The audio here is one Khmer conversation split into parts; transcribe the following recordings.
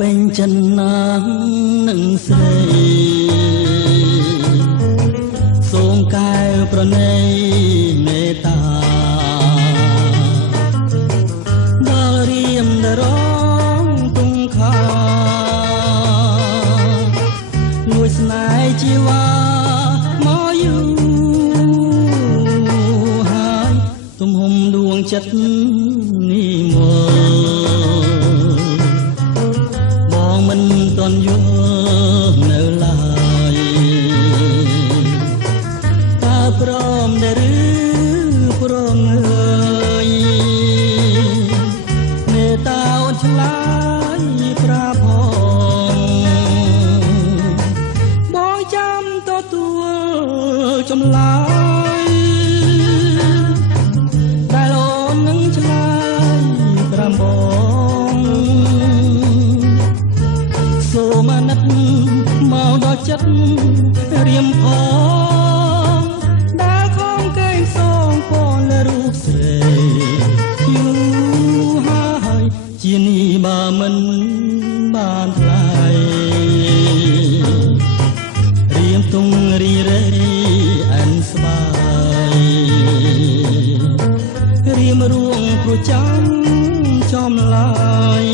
ពេញចិនណាងនឹងស្រីសូមកែវប្រណីមេត្តាដល់រៀមដរងទុំខាលួចស្នេហ៍ជីវ៉ាមកយូរហើយទំហំដួងចិត្តនេះមកមិនតន់យល់នៅឡើយតើព្រមដែរឬព្រមអើយមេត្តាអូនឆ្លាយប្រាប់ផងបងចាំទទួលចម្លើយដែលអូននឹងឆ្លើយប្រាប់បងសូមអាណិតមកដល់ចិត្តរៀមផងដែលខំកេងសងពណ៌លើរូបស្រីយូរហើយជានេះបើមិនបានថ្លៃរៀមទុំរីរេអានស្បាយរៀមរួងព្រោះចាំចំឡាយ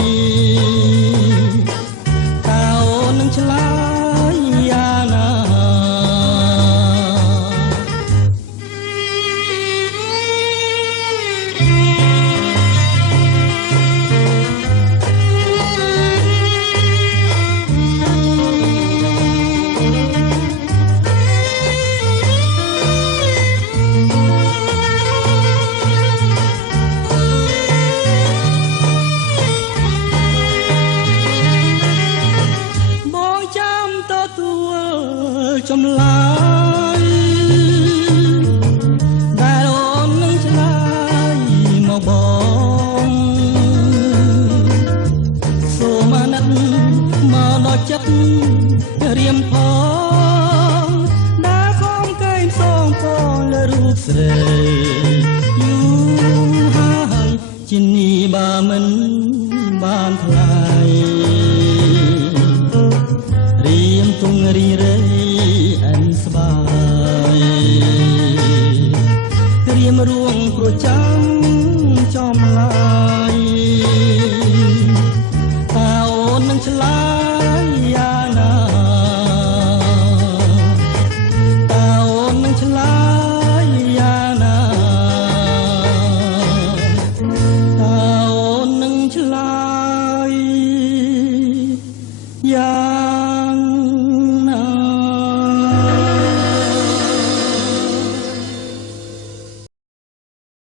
ឆ្លើយយ៉ាងណាចម្លើយដែលអូននឹងឆ្លើយមកបងសូមអាណិតមកដល់ចិត្តរៀមផងដែលខំកេងសងពណ៌លើរូបស្រីយូរហើយជានេះបើមិនបានថ្លៃរៀមទុំរីរេស្បាយរៀមរួងព្រោះចាំចំឡាយតើអូននឹងឆ្លើ